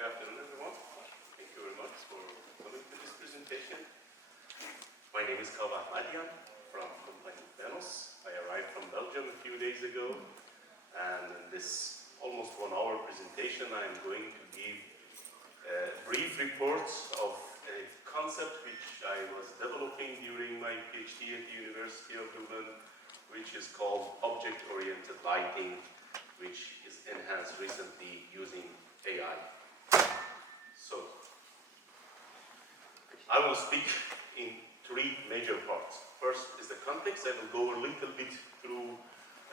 Good afternoon, everyone. Thank you very much for coming to this presentation. My name is Kava Madian from company Venus. I arrived from Belgium a few days ago, and in this almost 1 hour presentation, I am going to give a brief report of a concept which I was developing during my PhD at the University of Dublin, which is called object-oriented lighting, which is enhanced recently using AI. So, I will speak in 3 major parts. First is the context. I will go a little bit through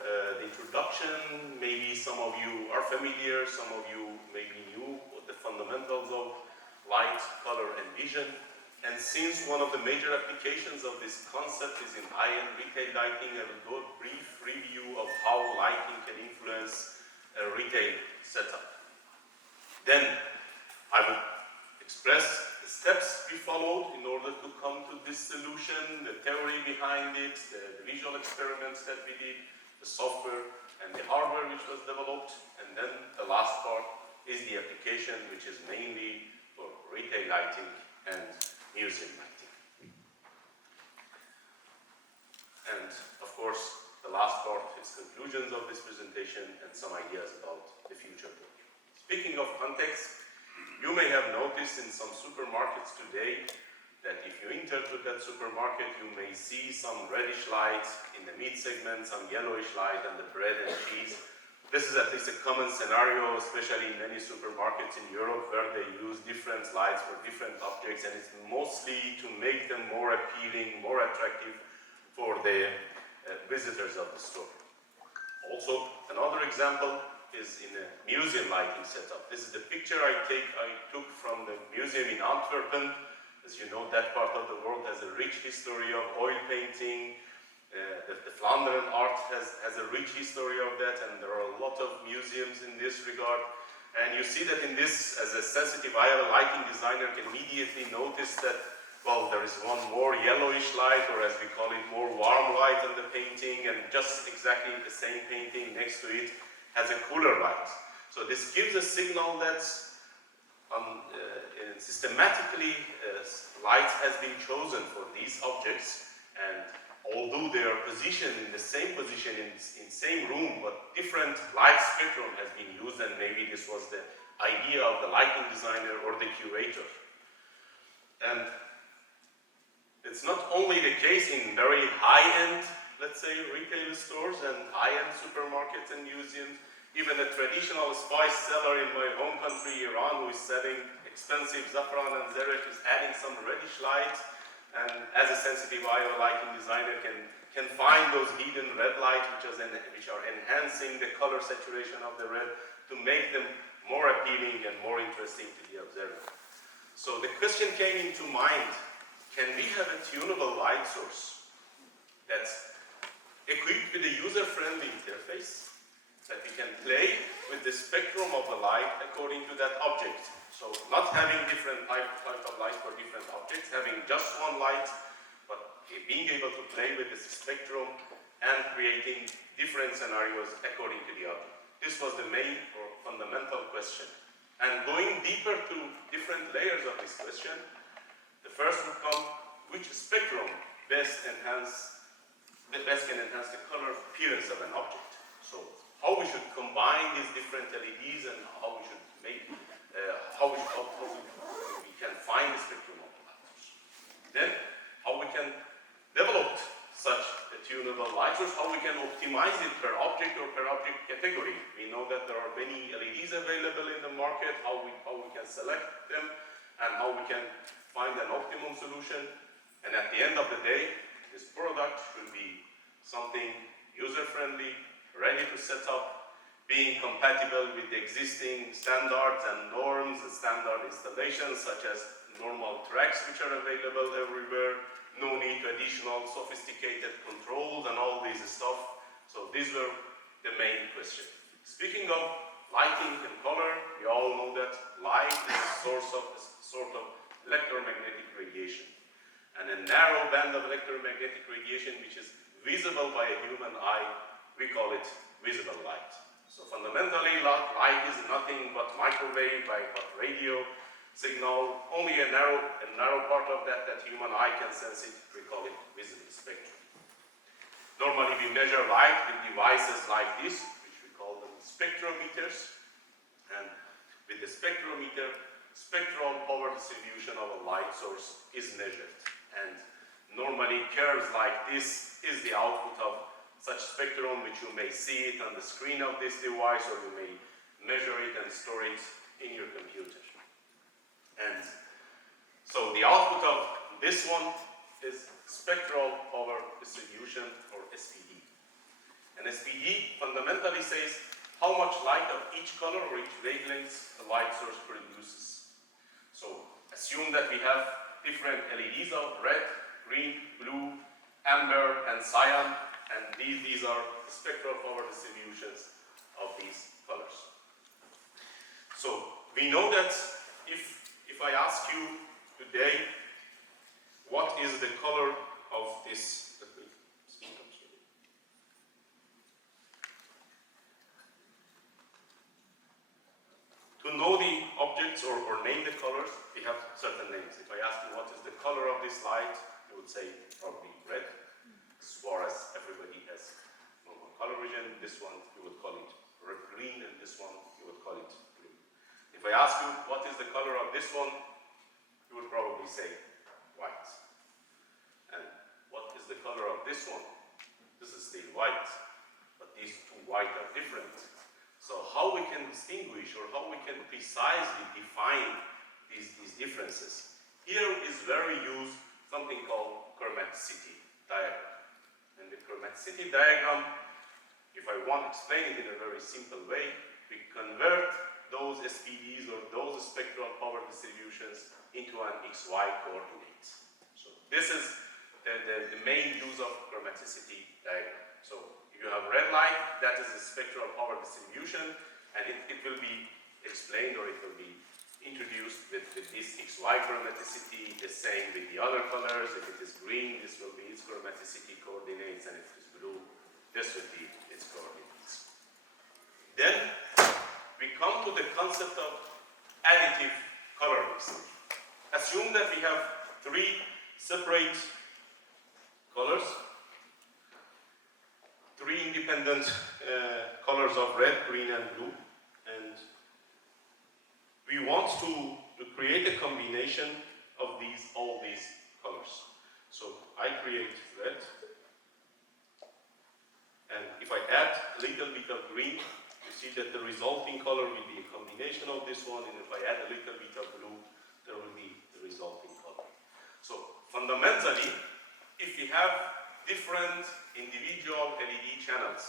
the introduction. Maybe some of you are familiar, some of you may be new with the fundamentals of light, color, and vision. And since one of the major applications of this concept is in high-end retail lighting, I will go a brief review of how lighting can influence a retail setup. Then I will express the steps we followed in order to come to this solution, the theory behind it, the visual experiments that we did, the software and the hardware which was developed, and then the last part is the application, which is mainly for retail lighting and museum lighting. And of course, the last part is conclusions of this presentation and some ideas about the future. Speaking of context, you may have noticed in some supermarkets today that if you enter to that supermarket, you may see some reddish light in the meat segment, some yellowish light on the bread and cheese. This is at least a common scenario, especially in many supermarkets in Europe, where they use different lights for different objects, and it's mostly to make them more appealing, more attractive for the visitors of the store. Also, another example is in a museum lighting setup. This is the picture I took from the museum in Antwerp. As you know, that part of the world has a rich history of oil painting. The Flandern art has a rich history of that, and there are a lot of museums in this regard. And you see that in this, as a sensitive eye of a lighting designer can immediately notice that, well, there is one more yellowish light, or as we call it, more warm light on the painting, and just exactly the same painting next to it has a cooler light. So this gives a signal that systematically light has been chosen for these objects, and although they are positioned in the same position in same room, but different light spectrum has been used, and maybe this was the idea of the lighting designer or the curator. And it's not only the case in very high-end, let's say, retail stores and high-end supermarkets and museums. Even a traditional spice seller in my home country, Iran, who is selling expensive saffron and zerek, is adding some reddish light. And as a sensitive eye or lighting designer can find those hidden red lights which are enhancing the color saturation of the red to make them more appealing and more interesting to the observer. So the question came into mind, can we have a tunable light source that's equipped with a user-friendly interface that we can play with the spectrum of the light according to that object? So not having different type of light for different objects, having just one light, but being able to play with this spectrum and creating different scenarios according to the object. This was the main or fundamental question. And going deeper to different layers of this question, the first would come, which spectrum best can enhance the color appearance of an object. So how we should combine these different LEDs and how we should make, how we can find the spectrum of the light source. Then how we can develop such a tunable light source, how we can optimize it per object or per object category. We know that there are many LEDs available in the market, how we can select them and how we can find an optimum solution. And at the end of the day, this product should be something user-friendly, ready to set up, being compatible with the existing standards and norms and standard installations such as normal tracks which are available everywhere, no need to additional sophisticated controls and all this stuff. So these were the main question. Speaking of lighting and color, we all know that light is a sort of electromagnetic radiation. And a narrow band of electromagnetic radiation which is visible by a human eye, we call it visible light. So fundamentally, light is nothing but microwave, but radio signal. Only a narrow part of that human eye can sense it. We call it visible spectrum. Normally, we measure light with devices like this, which we call them spectrometers. And with the spectrometer, spectral power distribution of a light source is measured. And normally, curves like this is the output of such spectrum, which you may see it on the screen of this device, or you may measure it and store it in your computer. And so the output of this one is spectral power distribution, or SPD. And SPD fundamentally says how much light of each color or each wavelength the light source produces. So assume that we have different LEDs of red, green, blue, amber, and cyan, and these are the spectral power distributions of these colors. So we know that if I ask you today, what is the color of this? Let me speak up slowly. To know the objects or name the colors, we have certain names. If I ask you what is the color of this light, you would say probably red, as far as everybody has normal color vision. This one you would call it green, and this one you would call it blue. If I ask you what is the color of this one, you would probably say white. And what is the color of this one? This is still white, but these two white are different. So how we can distinguish, or how we can precisely define these differences? Here is where we use something called chromaticity diagram. And the chromaticity diagram, if I want to explain it in a very simple way, we convert those SPDs or those spectral power distributions into an XY coordinate. So this is the main use of chromaticity diagram. So if you have red light, that is the spectral power distribution, and it will be explained, or it will be introduced with this XY chromaticity, the same with the other colors. If it is green, this will be its chromaticity coordinates, and if it is blue, this will be its coordinates. Then we come to the concept of additive color mixing. Assume that we have three separate colors, three independent colors of red, green, and blue, and we want to create a combination of all these colors. So I create red, and if I add a little bit of green, you see that the resulting color will be a combination of this one, and if I add a little bit of blue, there will be the resulting color. So fundamentally, if we have different individual LED channels,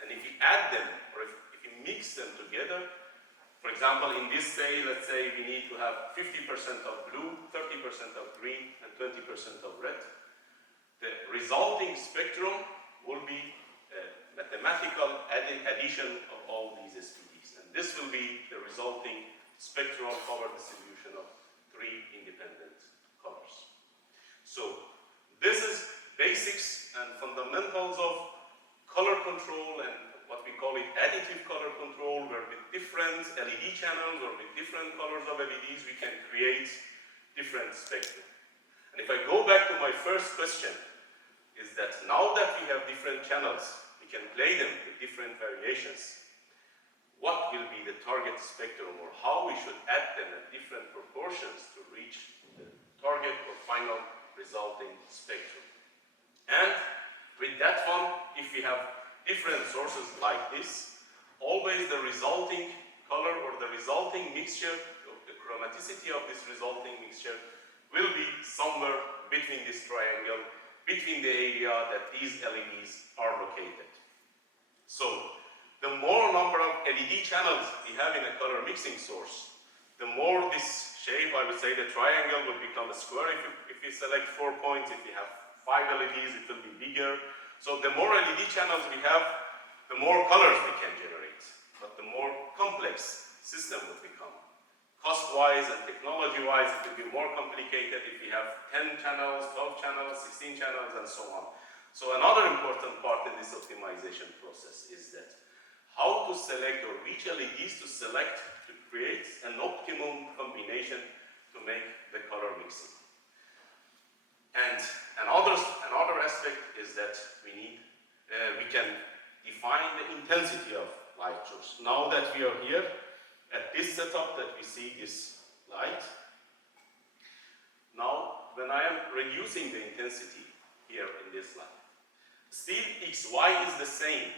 and if we add them, or if we mix them together, for example, in this say, let's say we need to have 50% of blue, 30% of green, and 20% of red, the resulting spectrum will be a mathematical addition of all these SPDs. And this will be the resulting spectral power distribution of three independent colors. So this is basics and fundamentals of color control, and what we call it additive color control, where with different LED channels or with different colors of LEDs, we can create different spectrum. And if I go back to my first question, is that now that we have different channels, we can play them with different variations. What will be the target spectrum, or how we should add them at different proportions to reach the target or final resulting spectrum? And with that one, if we have different sources like this, always the resulting color or the resulting mixture, the chromaticity of this resulting mixture will be somewhere between this triangle, between the area that these LEDs are located. So the more number of LED channels we have in a color mixing source, the more this shape, I would say the triangle will become a square. If we select 4 points, if we have 5 LEDs, it will be bigger. So the more LED channels we have, the more colors we can generate, but the more complex system will become. Cost-wise and technology-wise, it will be more complicated if we have 10 channels, 12 channels, 16 channels, and so on. So another important part in this optimization process is that how to select or which LEDs to select to create an optimum combination to make the color mixing. And another aspect is that we can define the intensity of light source. Now that we are here at this setup that we see this light, now when I am reducing the intensity here in this light, still XY is the same,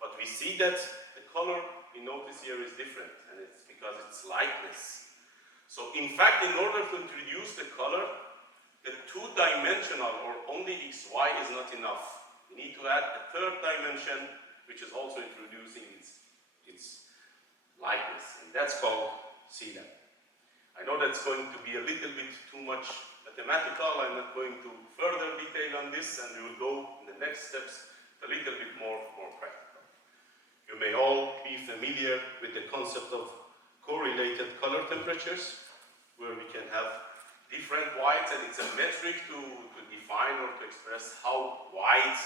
but we see that the color we notice here is different, and it's because it's lightness. So in fact, in order to introduce the color, the two-dimensional or only XY is not enough. We need to add a third dimension, which is also introducing its lightness, and that's called CLAM. I know that's going to be a little bit too much mathematical. I'm not going to further detail on this, and we will go in the next steps a little bit more practical. You may all be familiar with the concept of correlated color temperatures, where we can have different whites, and it's a metric to define or to express how white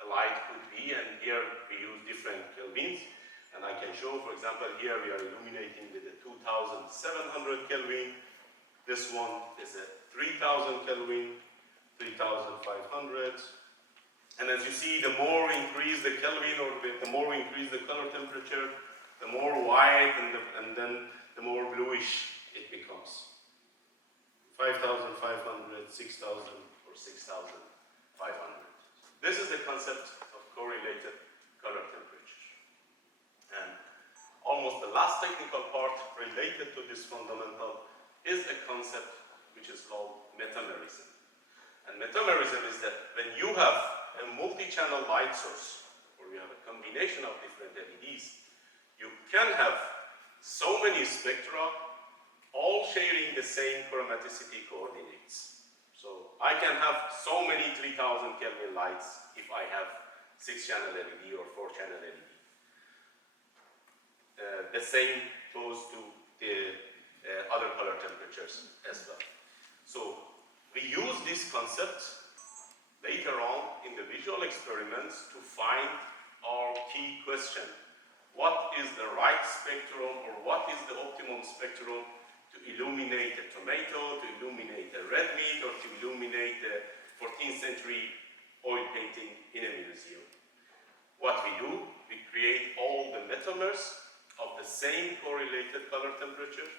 a light could be, and here we use different kelvins. And I can show, for example, here we are illuminating with a 2700 Kelvin. This one is a 3000 Kelvin, 3500. And as you see, the more we increase the Kelvin, or the more we increase the color temperature, the more white and then the more bluish it becomes. 5500, 6000, or 6500. This is the concept of correlated color temperature. And almost the last technical part related to this fundamental is a concept which is called metamerism. And metamerism is that when you have a multi-channel light source, or you have a combination of different LEDs, you can have so many spectra all sharing the same chromaticity coordinates. So I can have so many 3000 Kelvin lights if I have 6-channel LED or 4-channel LED. The same goes to the other color temperatures as well. So we use this concept later on in the visual experiments to find our key question. What is the right spectrum, or what is the optimum spectrum to illuminate a tomato, to illuminate a red meat, or to illuminate a 14th century oil painting in a museum? What we do, we create all the metamers of the same correlated color temperature.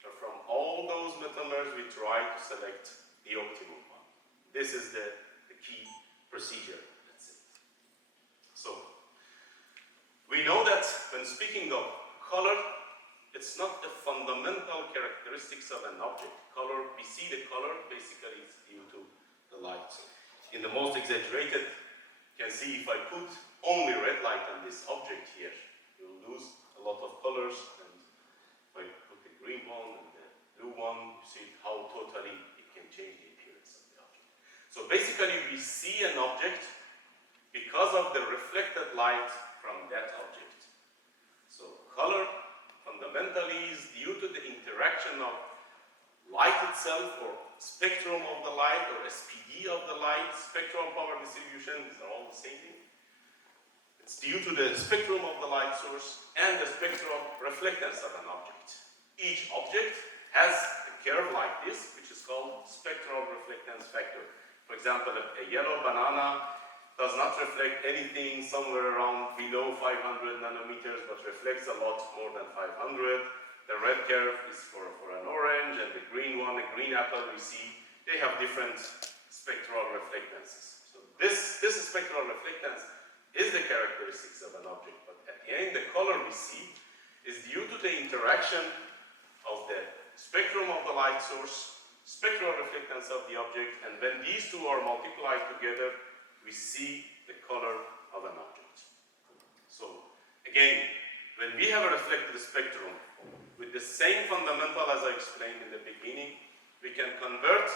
So from all those metamers, we try to select the optimum one. This is the key procedure. That's it. So we know that when speaking of color, it's not the fundamental characteristics of an object. Color, we see the color, basically it's due to the light. In the most exaggerated, you can see if I put only red light on this object here, you'll lose a lot of colors, and if I put the green one and the blue one, you see how totally it can change the appearance of the object. So basically we see an object because of the reflected light from that object. So color fundamentally is due to the interaction of light itself, or spectrum of the light, or SPD of the light, spectral power distribution, these are all the same thing. It's due to the spectrum of the light source and the spectral reflectance of an object. Each object has a curve like this, which is called spectral reflectance factor. For example, a yellow banana does not reflect anything somewhere around below 500 nanometers, but reflects a lot more than 500. The red curve is for an orange, and the green one, a green apple, we see they have different spectral reflectances. So this spectral reflectance is the characteristics of an object, but at the end, the color we see is due to the interaction of the spectrum of the light source, spectral reflectance of the object, and when these two are multiplied together, we see the color of an object. So again, when we have a reflected spectrum with the same fundamental as I explained in the beginning, we can convert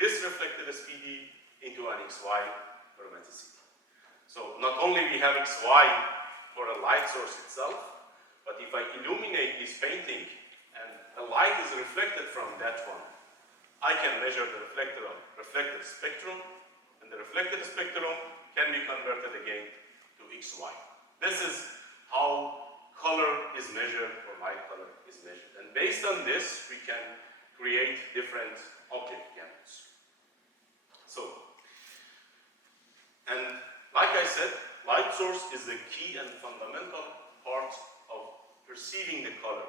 this reflected SPD into an XY chromaticity. So not only we have XY for a light source itself, but if I illuminate this painting and the light is reflected from that one, I can measure the reflected spectrum, and the reflected spectrum can be converted again to XY. This is how color is measured or light color is measured. And based on this, we can create different object gamuts. So, and like I said, light source is the key and fundamental part of perceiving the color.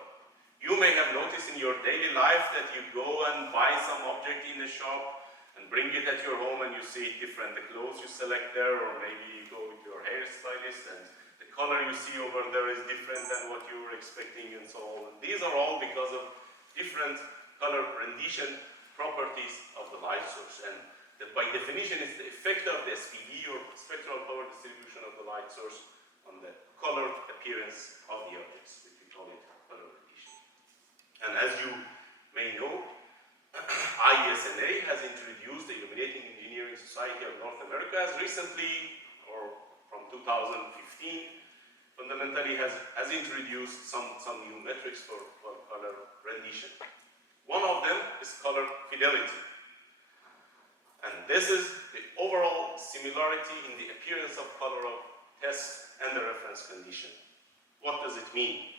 You may have noticed in your daily life that you go and buy some object in a shop and bring it at your home and you see it different. The clothes you select there, or maybe you go with your hairstylist and the color you see over there is different than what you were expecting and so on. These are all because of different color rendition properties of the light source. And that by definition is the effect of the SPD or spectral power distribution of the light source on the color appearance of the objects, which we call it color rendition. And as you may know, IDS has introduced the Illuminating Engineering Society of North America as recently, or from 2015, fundamentally has introduced some new metrics for color rendition. One of them is color fidelity. And this is the overall similarity in the appearance of color of test and the reference condition. What does it mean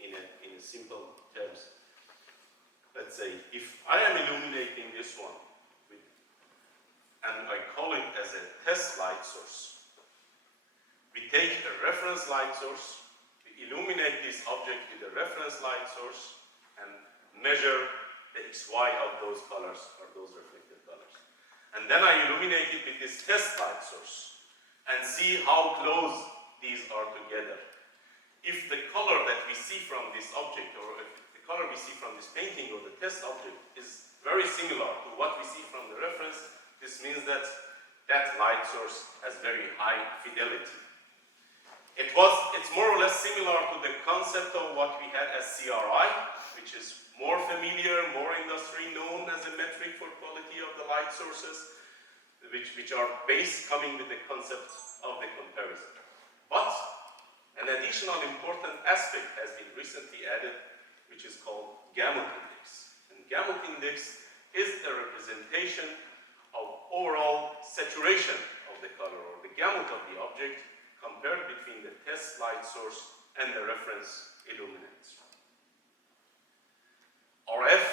in a simple terms? Let's say, if I am illuminating this one, and I call it as a test light source, we take a reference light source, we illuminate this object with a reference light source, and measure the XY of those colors, or those reflected colors. And then I illuminate it with this test light source, and see how close these are together. If the color that we see from this object, or if the color we see from this painting or the test object is very similar to what we see from the reference, this means that that light source has very high fidelity. It's more or less similar to the concept of what we had as CRI, which is more familiar, more industry known as a metric for quality of the light sources, which are coming with the concept of the comparison. But an additional important aspect has been recently added, which is called gamut index. And gamut index is a representation of overall saturation of the color, or the gamut of the object, compared between the test light source and the reference illuminants. RF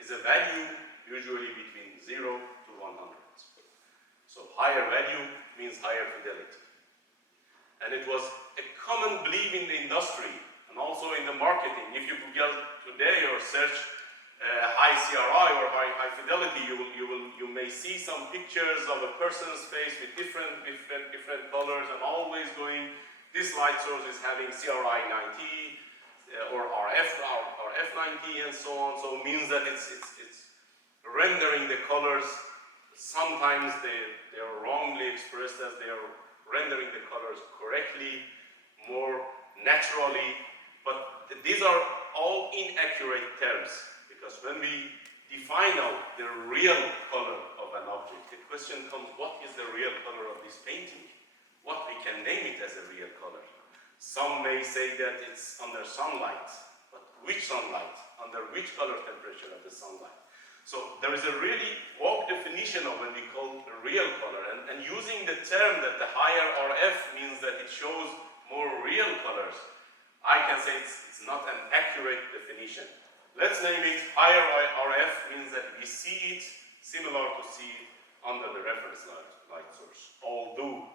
is a value usually between 0 to 100. So higher value means higher fidelity. And it was a common belief in the industry and also in the marketing. If you Google today or search high CRI or high fidelity, you may see some pictures of a person's face with different colors, and always going, this light source is having CRI 90 or RF 90 and so on. So it means that it's rendering the colors. Sometimes they are wrongly expressed as they are rendering the colors correctly, more naturally, but these are all inaccurate terms, because when we define out the real color of an object, the question comes, what is the real color of this painting? What we can name it as a real color? Some may say that it's under sunlight, but which sunlight? Under which color temperature of the sunlight? So there is a really vague definition of what we call a real color, and using the term that the higher RF means that it shows more real colors, I can say it's not an accurate definition. Let's name it higher RF means that we see it similar to see it under the reference light source. Although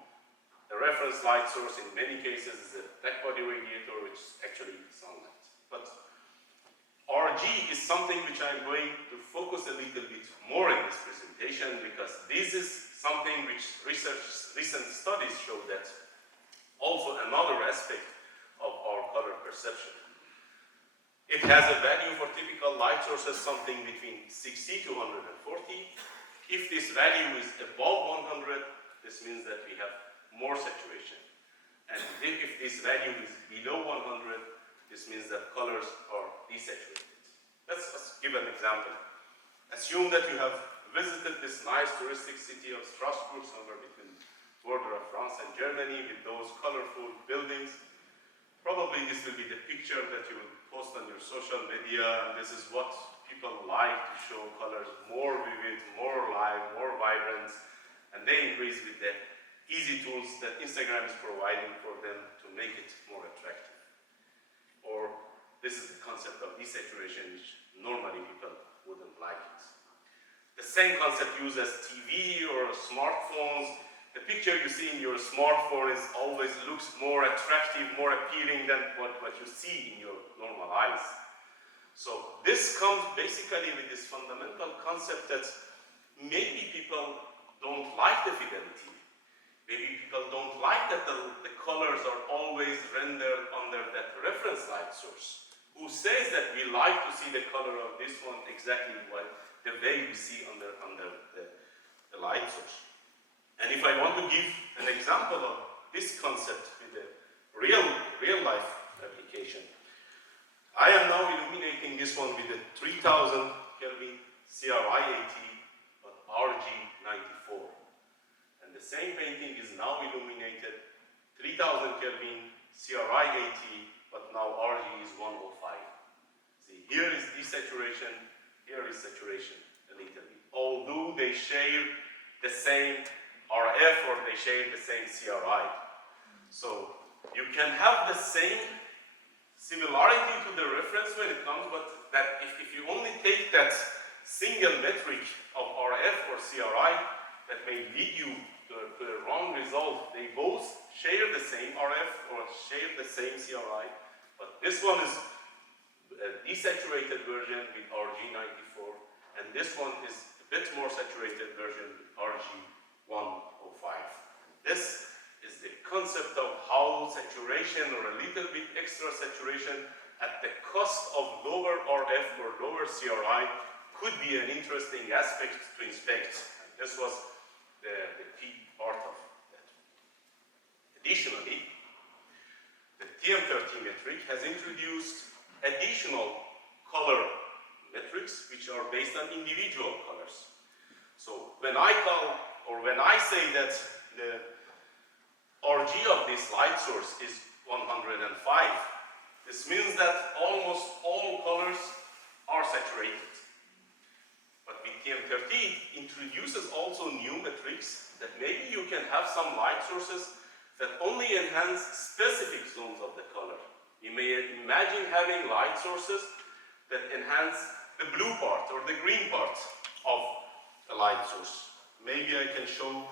the reference light source in many cases is a blackbody radiator, which is actually sunlight. But RG is something which I'm going to focus a little bit more in this presentation, because this is something which recent studies show that also another aspect of our color perception. It has a value for typical light sources something between 60 to 140. If this value is above 100, this means that we have more saturation. And if this value is below 100, this means that colors are desaturated. Let's give an example. Assume that you have visited this nice touristic city of Strasbourg, somewhere between the border of France and Germany, with those colorful buildings. Probably this will be the picture that you will post on your social media, and this is what people like to show colors more vivid, more live, more vibrant, and they increase with the easy tools that Instagram is providing for them to make it more attractive. or this is the concept of desaturation, which normally people wouldn't like it. The same concept used as TV or smartphones. The picture you see in your smartphone always looks more attractive, more appealing than what you see in your normal eyes. So this comes basically with this fundamental concept that maybe people don't like the fidelity. Maybe people don't like that the colors are always rendered under that reference light source. Who says that we like to see the color of this one exactly the way we see under the light source. And if I want to give an example of this concept with a real life application, I am now illuminating this one with a 3000 Kelvin CRI-AT but RG94. And the same painting is now illuminated 3000 Kelvin CRI-AT but now RG is 105. See, here is desaturation, here is saturation a little bit. Although they share the same RF or they share the same CRI. So you can have the same similarity to the reference when it comes, but that if you only take that single metric of RF or CRI, that may lead you to a wrong result. They both share the same RF or share the same CRI, but this one is a desaturated version with RG94, and this one is a bit more saturated version with RG105. This is the concept of how saturation or a little bit extra saturation at the cost of lower RF or lower CRI could be an interesting aspect to inspect. And this was the key part of that. Additionally, the TM30 metric has introduced additional color metrics which are based on individual colors. So when I say that the RG of this light source is 105, this means that almost all colors are saturated. But with TM30 it introduces also new metrics that maybe you can have some light sources that only enhance specific zones of the color. You may imagine having light sources that enhance the blue part or the green part of the light source. Maybe I can show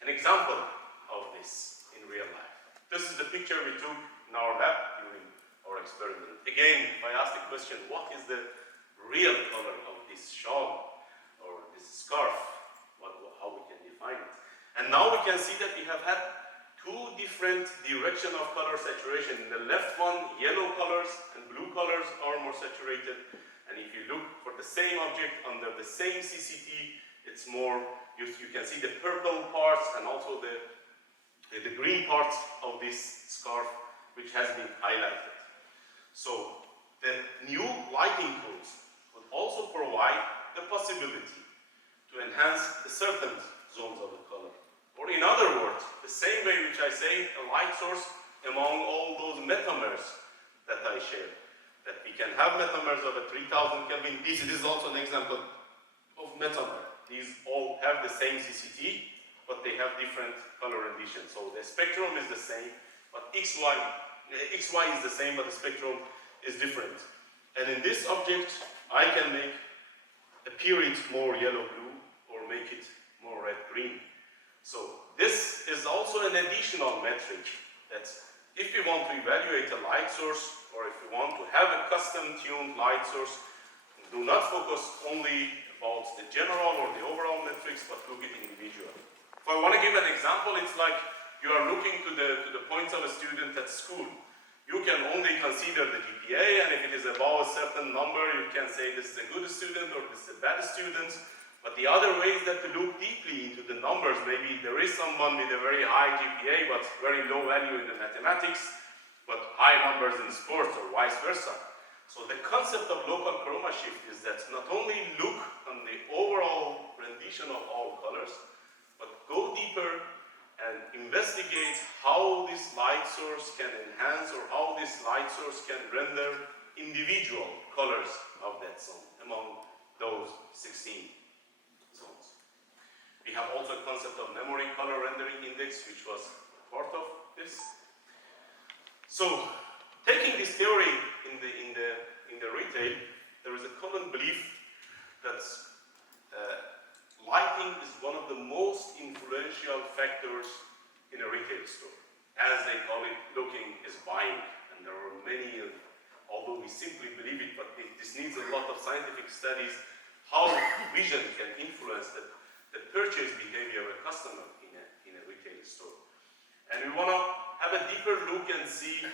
an example of this in real life. This is the picture we took in our lab during our experiment. Again, if I ask the question, what is the real color of this shawl or this scarf? How we can define it? And now we can see that we have had two different directions of color saturation. In the left one, yellow colors and blue colors are more saturated. And if you look for the same object under the same CCT, it's more, you can see the purple parts and also the green parts of this scarf, which has been highlighted. So the new lighting tools would also provide the possibility to enhance the certain zones of the color. Or in other words, the same way which I say a light source among all those metamers that I shared, that we can have metamers of a 3000 Kelvin. This is also an example of metamer. These all have the same CCT, but they have different color rendition. So the spectrum is the same, but XY is the same, but the spectrum is different. And in this object, I can appear it more yellow-blue or make it more red-green. So this is also an additional metric that if you want to evaluate a light source or if you want to have a custom-tuned light source, do not focus only about the general or the overall metrics, but look at individual. If I want to give an example, it's like you are looking to the points of a student at school. You can only consider the GPA, and if it is above a certain number, you can say this is a good student or this is a bad student. But the other way is that to look deeply into the numbers. Maybe there is someone with a very high GPA, but very low value in the mathematics, but high numbers in sports or vice versa. So the concept of local chroma shift is that not only look on the overall rendition of all colors, but go deeper and investigate how this light source can enhance or how this light source can render individual colors of that zone among those 16 zones. We have also a concept of memory color rendering index, which was part of this. So taking this theory in the retail, there is a common belief that lighting is one of the most influential factors in a retail store. As they call it, looking is buying. And there are many, although we simply believe it, but this needs a lot of scientific studies, how vision can influence the purchase behavior of a customer in a retail store. And we want to have a deeper look and see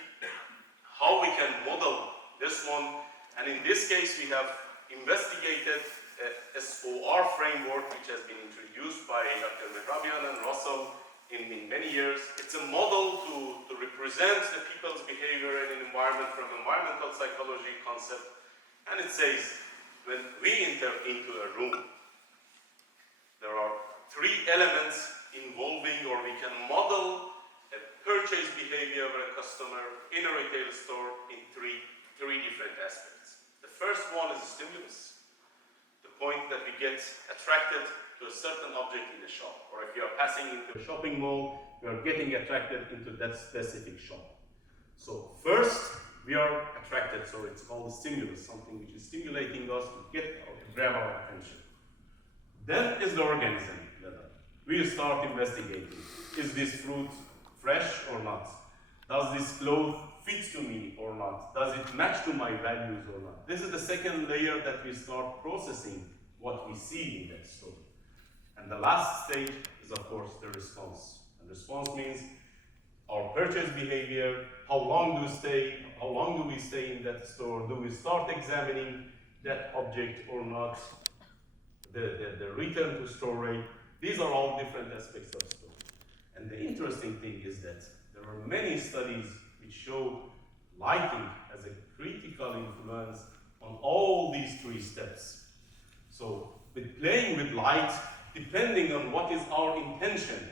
how we can model this one. And in this case, we have investigated a SOR framework, which has been introduced by Dr. Mehrabian and Russell in many years. It's a model to represent the people's behavior in an environment from environmental psychology concept. And it says, when we enter into a room, there are three elements involving, or we can model a purchase behavior of a customer in a retail store in three different aspects. The first one is a stimulus, the point that we get attracted to a certain object in the shop, or if you are passing into a shopping mall, you are getting attracted into that specific shop. So first, we are attracted, so it's called a stimulus, something which is stimulating us to get or to grab our attention. Then is the organism level. We start investigating. Is this fruit fresh or not? Does this cloth fit to me or not? Does it match to my values or not? This is the second layer that we start processing what we see in that store. And the last stage is, of course, the response. And response means our purchase behavior, how long do we stay in that store? Do we start examining that object or not? The return to store rate. These are all different aspects of store. And the interesting thing is that there are many studies which show lighting as a critical influence on all these three steps. So with playing with light, depending on what is our intention,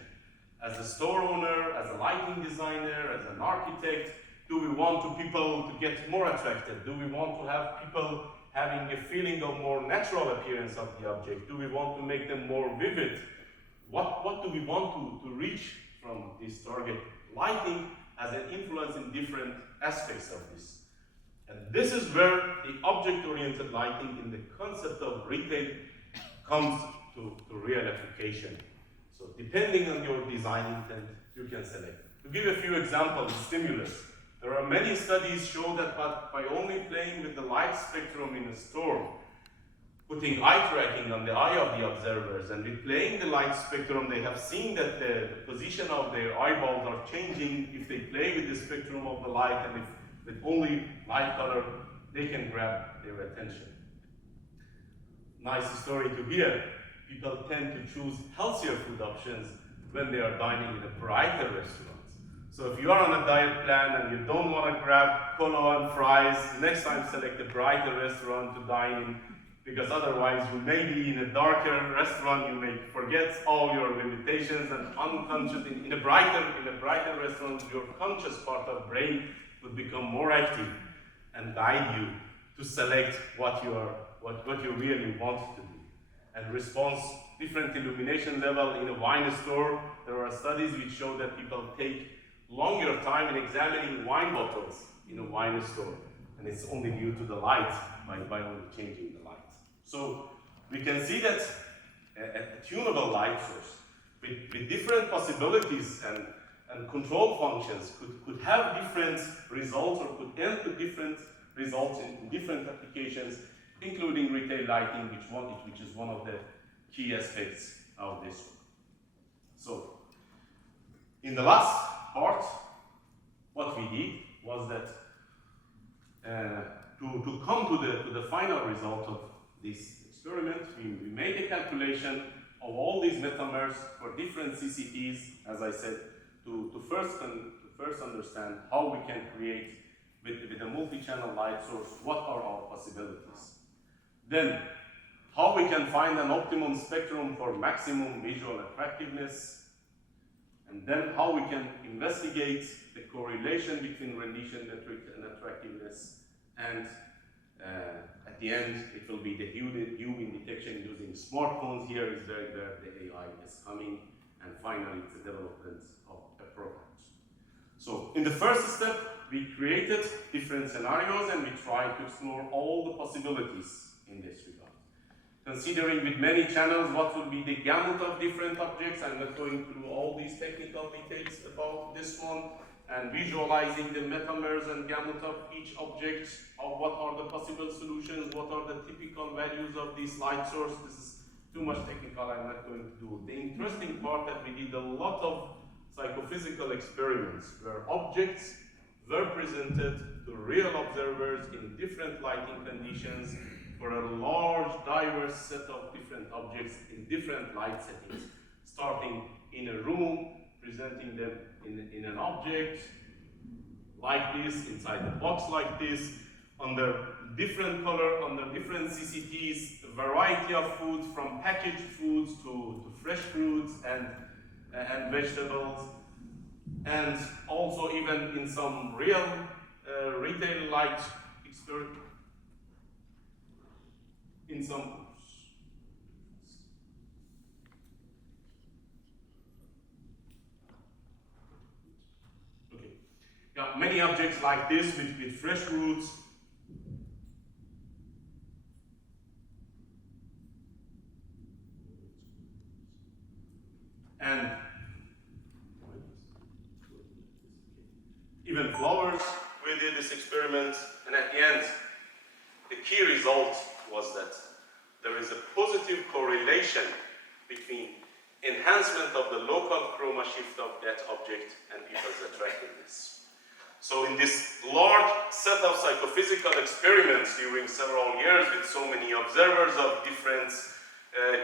as a store owner, as a lighting designer, as an architect, do we want people to get more attracted? Do we want to have people having a feeling of more natural appearance of the object? Do we want to make them more vivid? What do we want to reach from this target? Lighting has an influence in different aspects of this. And this is where the object-oriented lighting in the concept of retail comes to real application. So depending on your design intent, you can select. To give a few examples, stimulus. There are many studies show that by only playing with the light spectrum in a store, putting eye tracking on the eye of the observers, and with playing the light spectrum, they have seen that the position of their eyeballs are changing if they play with the spectrum of the light, and if with only light color, they can grab their attention. Nice story to hear. People tend to choose healthier food options when they are dining in a brighter restaurant. So if you are on a diet plan and you don't want to grab cola and fries, next time select a brighter restaurant to dine in, because otherwise you may be in a darker restaurant, you may forget all your limitations, and unconscious in a brighter restaurant, your conscious part of brain would become more active and guide you to select what you really want to do. And response, different illumination level in a wine store. There are studies which show that people take longer time in examining wine bottles in a wine store, and it's only due to the light by only changing the light. So we can see that a tunable light source with different possibilities and control functions could have different results, or could end to different results in different applications, including retail lighting, which is one of the key aspects of this one. So in the last part, what we did was that to come to the final result of this experiment, we made a calculation of all these metamers for different CCTs, as I said, to first understand how we can create with a multi-channel light source, what are our possibilities. Then, how we can find an optimum spectrum for maximum visual attractiveness, and then how we can investigate the correlation between rendition and attractiveness, and at the end, it will be the hue detection using smartphones. Here is where the AI is coming, and finally, it's the development of a product. So, in the first step, we created different scenarios and we tried to explore all the possibilities in this regard. Considering with many channels what will be the gamut of different objects, I'm not going through all these technical details about this one, and visualizing the metamers and gamut of each object, of what are the possible solutions, what are the typical values of this light source. This is too much technical, I'm not going to do. The interesting part that we did a lot of psychophysical experiments where objects were presented to real observers in different lighting conditions for a large, diverse set of different objects in different light settings, starting in a room, presenting them in an object like this, inside the box like this, under different color, under different CCTs, a variety of foods from packaged foods to fresh fruits and vegetables, and also even in some real retail light experiment, in some many objects like this with fresh fruits. And even flowers. We did this experiment, and at the end, the key result was that there is a positive correlation between enhancement of the local chroma shift of that object and people's attractiveness. So in this large set of psychophysical experiments during several years with so many observers of different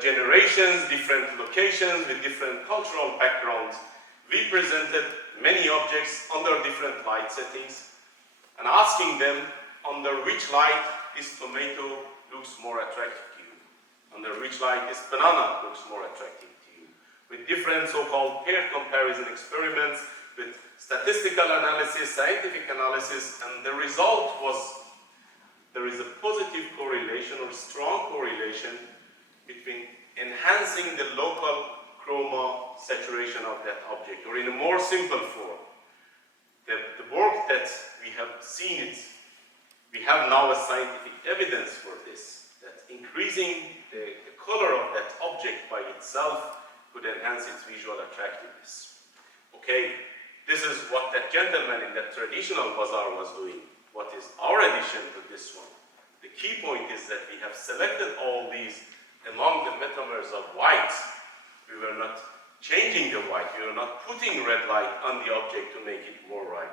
generations, different locations, with different cultural backgrounds, we presented many objects under different light settings and asking them under which light this tomato looks more attractive to you, under which light this banana looks more attractive to you, with different so-called pair comparison experiments, with statistical analysis, scientific analysis, and the result was there is a positive correlation or strong correlation between enhancing the local chroma saturation of that object, or in a more simple form, the work that we have seen it, we have now a scientific evidence for this, that increasing the color of that object by itself could enhance its visual attractiveness. Okay. This is what that gentleman in that traditional bazaar was doing. What is our addition to this one? The key point is that we have selected all these among the metamers of white. We were not changing the white. We were not putting red light on the object to make it more red.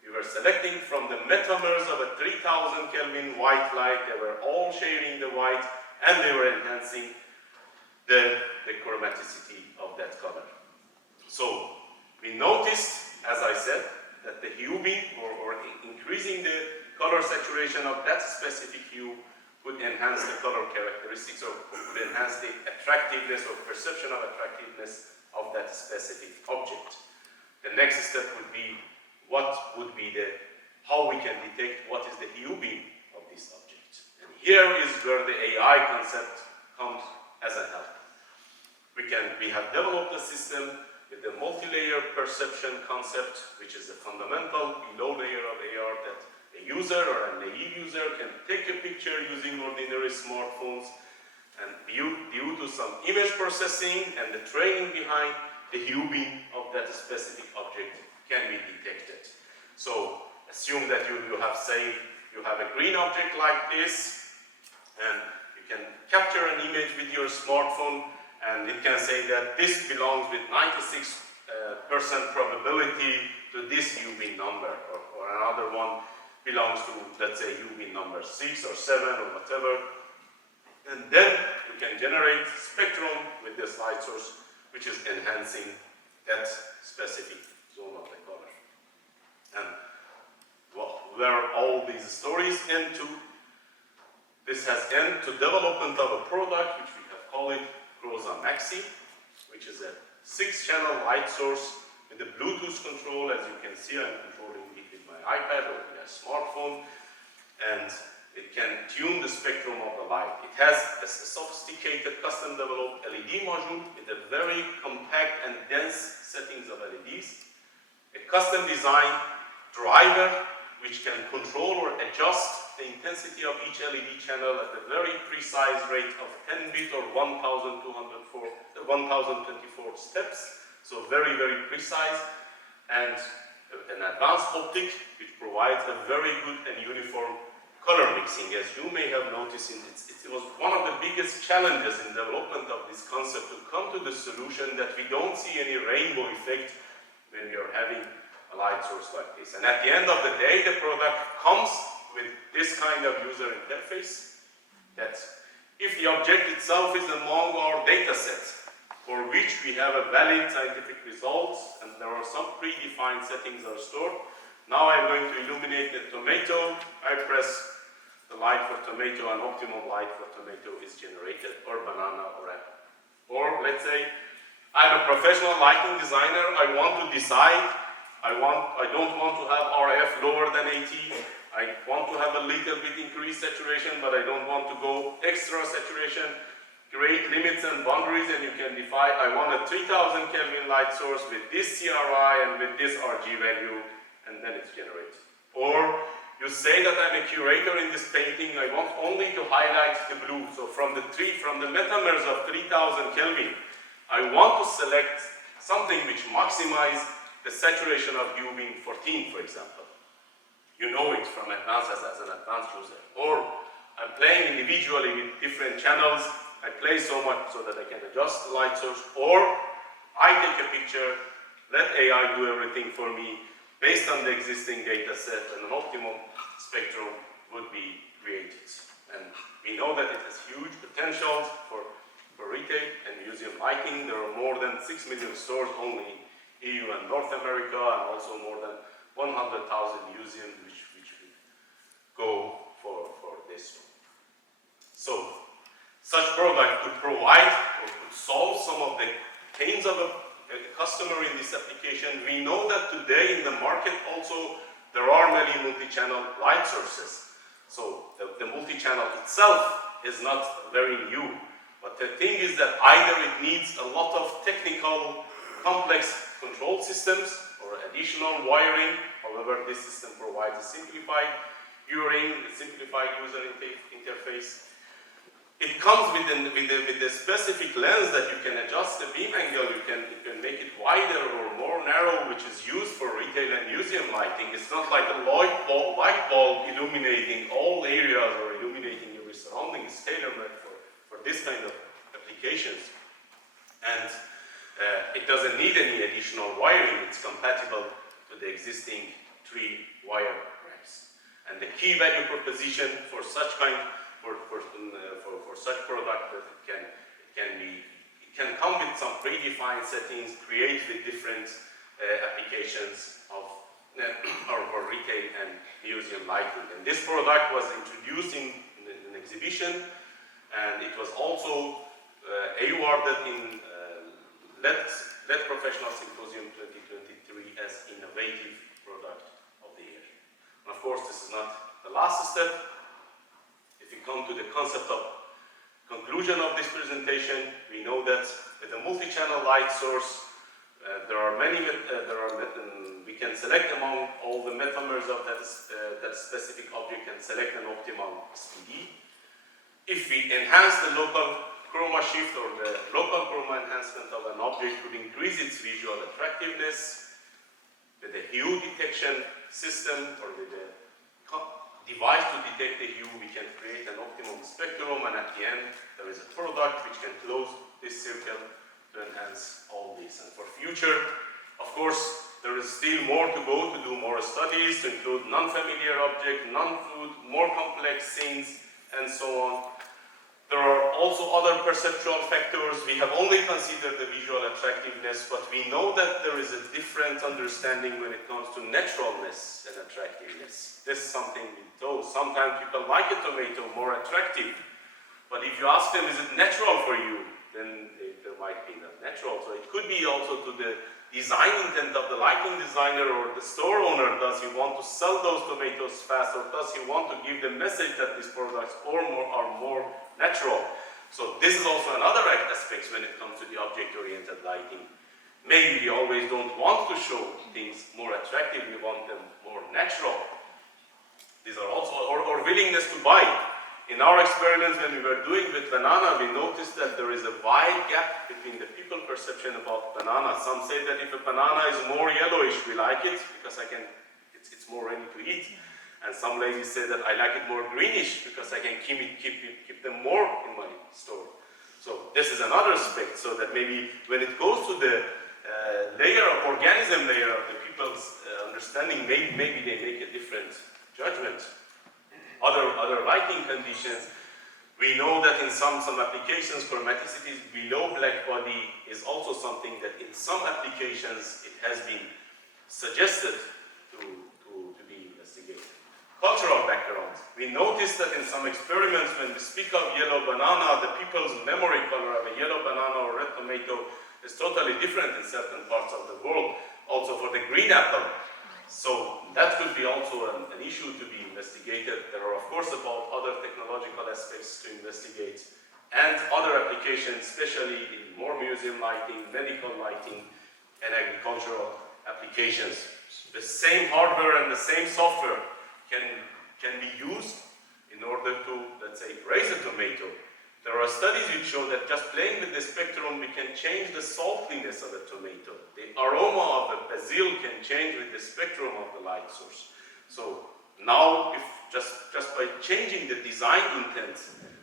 We were selecting from the metamers of a 3000 Kelvin white light. They were all sharing the white, and they were enhancing the chromaticity of that color. So we noticed, as I said, that the hue beam, or increasing the color saturation of that specific hue, would enhance the color characteristics, or would enhance the attractiveness or perception of attractiveness of that specific object. The next step would be how we can detect what is the hue beam of this object. And here is where the AI concept comes as a help. We have developed a system with the multi-layer perception concept, which is a fundamental below layer of AR that a user or a naive user can take a picture using ordinary smartphones, and due to some image processing and the training behind, the hue beam of that specific object can be detected. So assume that you have a green object like this, and you can capture an image with your smartphone, and it can say that this belongs with 96% probability to this UV number, or another one belongs to, let's say, UV number 6 or 7 or whatever. And then you can generate spectrum with this light source, which is enhancing that specific zone of the color. And where all these stories end to, this has end to development of a product which we have called it Groza Maxi, which is a 6-channel light source with a Bluetooth control. As you can see, I'm controlling it with my iPad or with a smartphone, and it can tune the spectrum of the light. It has a sophisticated custom-developed LED module with a very compact and dense settings of LEDs, a custom design driver which can control or adjust the intensity of each LED channel at a very precise rate of 10 bit or 1024 steps. So very, very precise. And an advanced optic which provides a very good and uniform color mixing. As you may have noticed, it was one of the biggest challenges in development of this concept to come to the solution that we don't see any rainbow effect when you're having a light source like this. And at the end of the day, the product comes with this kind of user interface that if the object itself is among our data sets for which we have a valid scientific results and there are some predefined settings are stored. Now I'm going to illuminate the tomato. I press the light for tomato and optimum light for tomato is generated, or banana or apple. Or let's say I'm a professional lighting designer. I want to decide, I don't want to have RF lower than 80. I want to have a little bit increased saturation, but I don't want to go extra saturation. Create limits and boundaries, and you can define, I want a 3000 Kelvin light source with this CRI and with this RG value, and then it's generated. Or you say that I'm a curator in this painting, I want only to highlight the blue. So from the metameters of 3000 Kelvin, I want to select something which maximizes the saturation of hue being 14, for example. You know it from advanced as an advanced user. Or I'm playing individually with different channels. I play so much so that I can adjust the light source. Or I take a picture, let AI do everything for me based on the existing data set, and an optimum spectrum would be created. And we know that it has huge potential for retail and museum lighting. There are more than 6 million stores only in EU and North America, and also more than 100,000 museums which would go for this. So, such product could provide or could solve some of the pains of a customer in this application. We know that today in the market also there are many multi-channel light sources. So the multi-channel itself is not very new. But the thing is that either it needs a lot of technical, complex control systems or additional wiring. However, this system provides a simplified viewing, a simplified user interface. It comes with a specific lens that you can adjust the beam angle. You can make it wider or more narrow, which is used for retail and museum lighting. It's not like a light bulb illuminating all areas or illuminating your surroundings. It's tailor-made for this kind of applications. And it doesn't need any additional wiring. It's compatible to the existing 3-wire racks. And the key value proposition for such for such product that it can come with some predefined settings, create with different applications of or retail and museum lighting. And this product was introduced in an exhibition, and it was also awarded in LED Professional Symposium 2023 as Innovative Product of the Year. And of course, this is not the last step. If we come to the concept of conclusion of this presentation, we know that with a multi-channel light source, we can select among all the metamers of that specific object and select an optimal SPD. If we enhance the local chroma shift or the local chroma enhancement of an object would increase its visual attractiveness. With the hue detection system or with the device to detect the hue, we can create an optimum spectrum, and at the end there is a product which can close this circle to enhance all this. And for future, of course, there is still more to go to do more studies to include non-familiar object, non-food, more complex scenes, and so on. There are also other perceptual factors. We have only considered the visual attractiveness, but we know that there is a different understanding when it comes to naturalness and attractiveness. This is something we know. Sometimes people like a tomato more attractive, but if you ask them, is it natural for you? Then there might be not natural. So it could be also to the design intent of the lighting designer or the store owner. Does he want to sell those tomatoes fast, or does he want to give the message that these products are more natural? So this is also another aspect when it comes to the object-oriented lighting. maybe we always don't want to show things more attractive, we want them more natural. These are also, or willingness to buy. In our experiments when we were doing with banana, we noticed that there is a wide gap between the people perception about banana. Some say that if a banana is more yellowish, we like it, because it's more ready to eat. And some ladies say that I like it more greenish, because I can keep them more in my store. So this is another aspect, so that maybe when it goes to the layer of organism layer of the people's understanding, maybe they make a different judgment. Other lighting conditions, we know that in some applications, chromaticity below black body is also something that in some applications it has been suggested to be investigated. Cultural background. We noticed that in some experiments when we speak of yellow banana, the people's memory color of a yellow banana or red tomato is totally different in certain parts of the world, also for the green apple. So that could be also an issue to be investigated. There are of course about other technological aspects to investigate and other applications, especially in more museum lighting, medical lighting, and agricultural applications. The same hardware and the same software can be used in order to, let's say, raise a tomato. There are studies which show that just playing with the spectrum, we can change the saltiness of a tomato. The aroma of the basil can change with the spectrum of the light source. So now, if just by changing the design intent,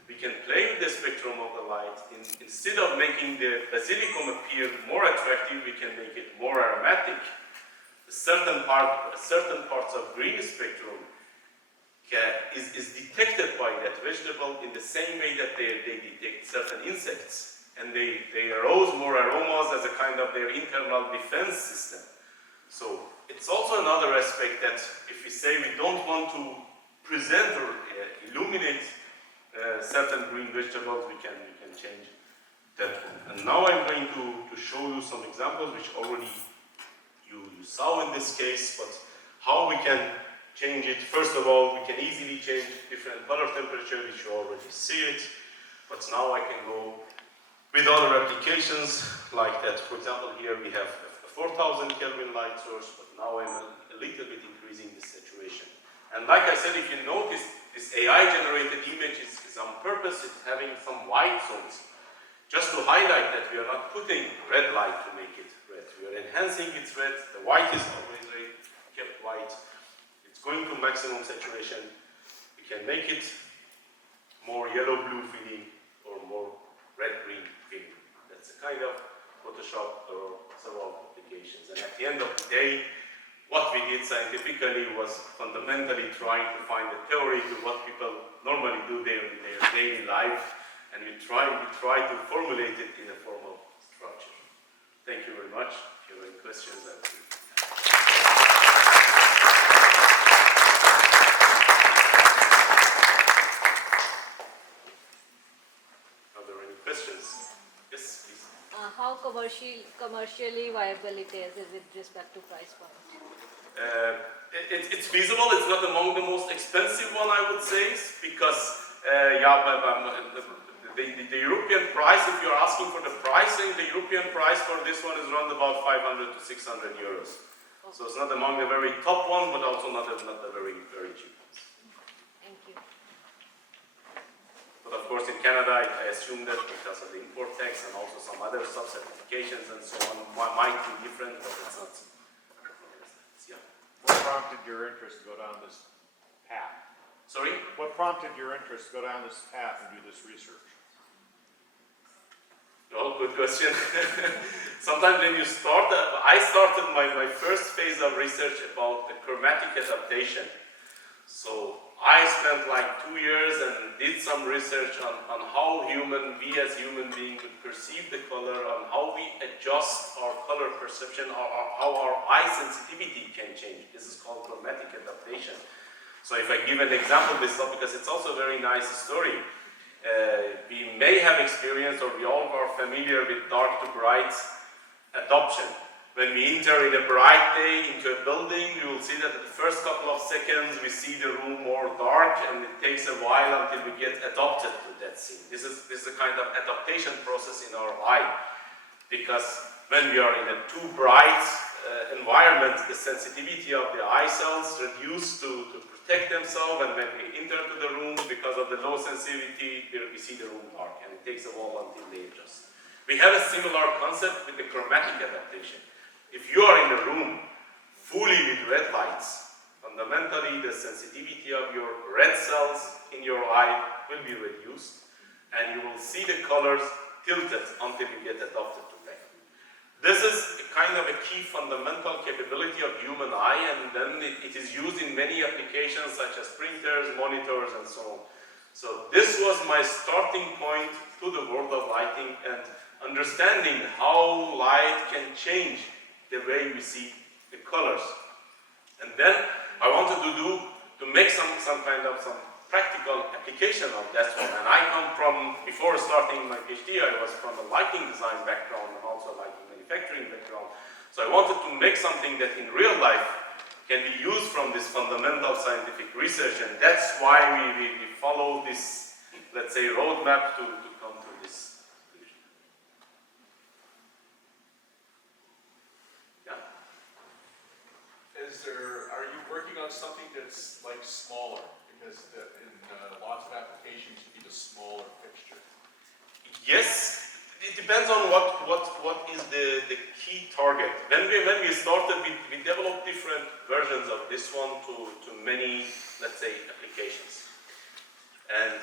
we can play with the spectrum of the light. Instead of making the basilicum appear more attractive, we can make it more aromatic. Certain parts of green spectrum is detected by that vegetable in the same way that they detect certain insects. And they arouse more aromas as a kind of their internal defense system. So it's also another aspect that if we say we don't want to present or illuminate certain green vegetables, we can change that one. And now I'm going to show you some examples which already you saw in this case, but how we can change it. First of all, we can easily change different color temperature, which you already see it. But now I can go with other applications like that. For example, here we have a 4000 Kelvin light source, but now I'm a little bit increasing the saturation. And like I said, if you notice, this AI-generated image is on purpose, it's having some white zones. Just to highlight that we are not putting red light to make it red. We are enhancing its red. The white is always kept white. Going to maximum saturation, we can make it more yellow-blue feeling or more red-green feeling. That's a kind of Photoshop or several applications. And at the end of the day, what we did scientifically was fundamentally trying to find a theory to what people normally do in their daily life, and we try to formulate it in a formal structure. Thank you very much. If you have any questions, I'll see. How commercially viable it is with respect to price point? It's feasible. It's not among the most expensive one, I would say, because the European price, if you're asking for the pricing, the European price for this one is around about 500 to 600 euros. Okay. So it's not among the very top ones, but also not the very, very cheap ones. Thank you. But of course, in Canada, I assume that because of the import tax and also some other sub-certifications and so on, might be different, but it's not. Yeah. What prompted your interest to go down this path? Sorry? What prompted your interest to go down this path and do this research? Well, good question. Sometimes when you start, I started my first phase of research about the chromatic adaptation. So I spent like 2 years and did some research on how we as human beings would perceive the color, on how we adjust our color perception, how our eye sensitivity can change. This is called chromatic adaptation. So if I give an example of this, because it's also a very nice story. We may have experienced, or we all are familiar with dark to bright adoption. When we enter in a bright day into a building, you will see that in the first couple of seconds we see the room more dark, and it takes a while until we get adapted to that scene. This is a kind of adaptation process in our eye. because when we are in a too bright environment, the sensitivity of the eye cells reduce to protect themselves, and when we enter to the room, because of the low sensitivity, we see the room dark, and it takes a while until they adjust. We have a similar concept with the chromatic adaptation. If you are in a room fully with red lights, fundamentally the sensitivity of your red cells in your eye will be reduced, and you will see the colors tilted until you get adapted to black. This is kind of a key fundamental capability of human eye, and then it is used in many applications such as printers, monitors, and so on. So this was my starting point to the world of lighting and understanding how light can change the way we see the colors. And then I wanted to make some practical application of that one. And I come from, before starting my PhD, I was from a lighting design background and also lighting manufacturing background. So I wanted to make something that in real life can be used from this fundamental scientific research, and that's why we follow this, let's say, roadmap to come to this conclusion. Yeah? Are you working on something that's like smaller? Because in lots of applications, you need a smaller fixture. Yes. It depends on what is the key target. When we started, we developed different versions of this one to many, let's say, applications. And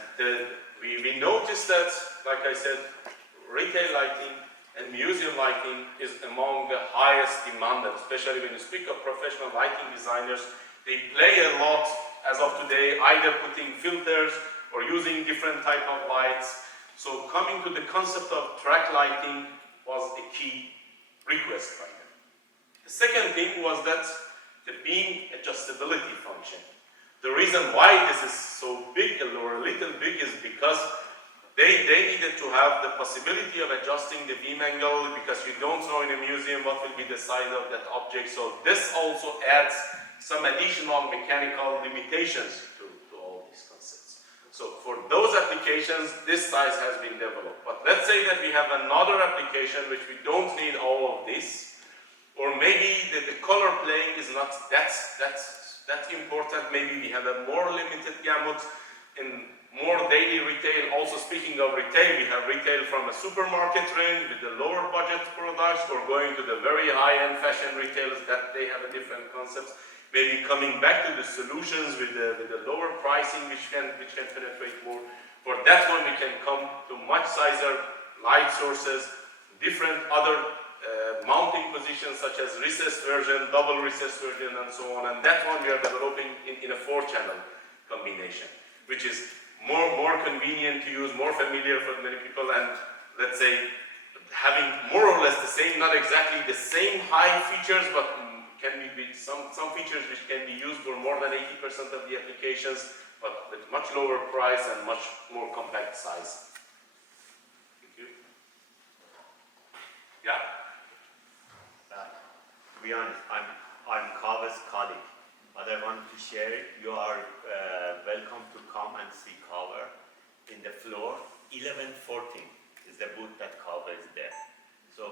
we noticed that, like I said, retail lighting and museum lighting is among the highest demanded, especially when you speak of professional lighting designers. They play a lot, as of today, either putting filters or using different type of lights. So coming to the concept of track lighting was a key request by them. The second thing was that the beam adjustability function. The reason why this is so big or a little big is because they needed to have the possibility of adjusting the beam angle, because you don't know in a museum what will be the size of that object. So this also adds some additional mechanical limitations to all these concepts. So for those applications, this size has been developed. But let's say that we have another application which we don't need all of this, or maybe the color playing is not that important. Maybe we have a more limited gamut in more daily retail. Also speaking of retail, we have retail from a supermarket range with the lower budget products, or going to the very high-end fashion retailers that they have a different concept. Maybe coming back to the solutions with the lower pricing, which can penetrate more. For that one, we can come to much sizer light sources, different other mounting positions such as recessed version, double recessed version, and so on. And that one we are developing in a 4-channel combination, which is more convenient to use, more familiar for many people, and let's say having more or less the same, not exactly the same high features, but can be some features which can be used for more than 80% of the applications, but with much lower price and much more compact size. Thank you. Yeah? To be honest, I'm Kava's colleague, but I want to share it. You are welcome to come and see Kava in the floor. 1114 is the booth that Kava is there. So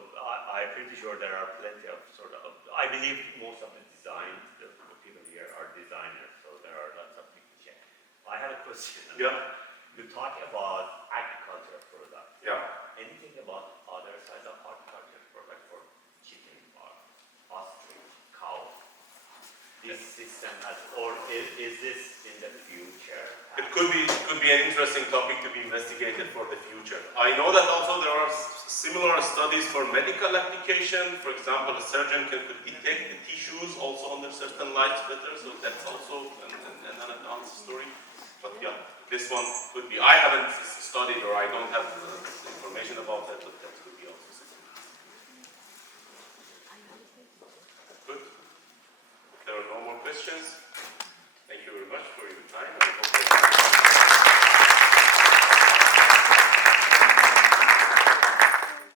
I'm pretty sure there are plenty of I believe most of the people here are designers, so there are lots of people here. I have a question. Yeah. You talk about agriculture products. Yeah. Anything about other side of agriculture product for chicken or ostrich, cow? This system has, or is this in the future? It could be an interesting topic to be investigated for the future. I know that also there are similar studies for medical application. For example, a surgeon could detect the tissues also under certain lights better, so that's also an advanced story. But yeah, this one could be. I haven't studied, or I don't have information about that, but that could be also something. Good. If there are no more questions.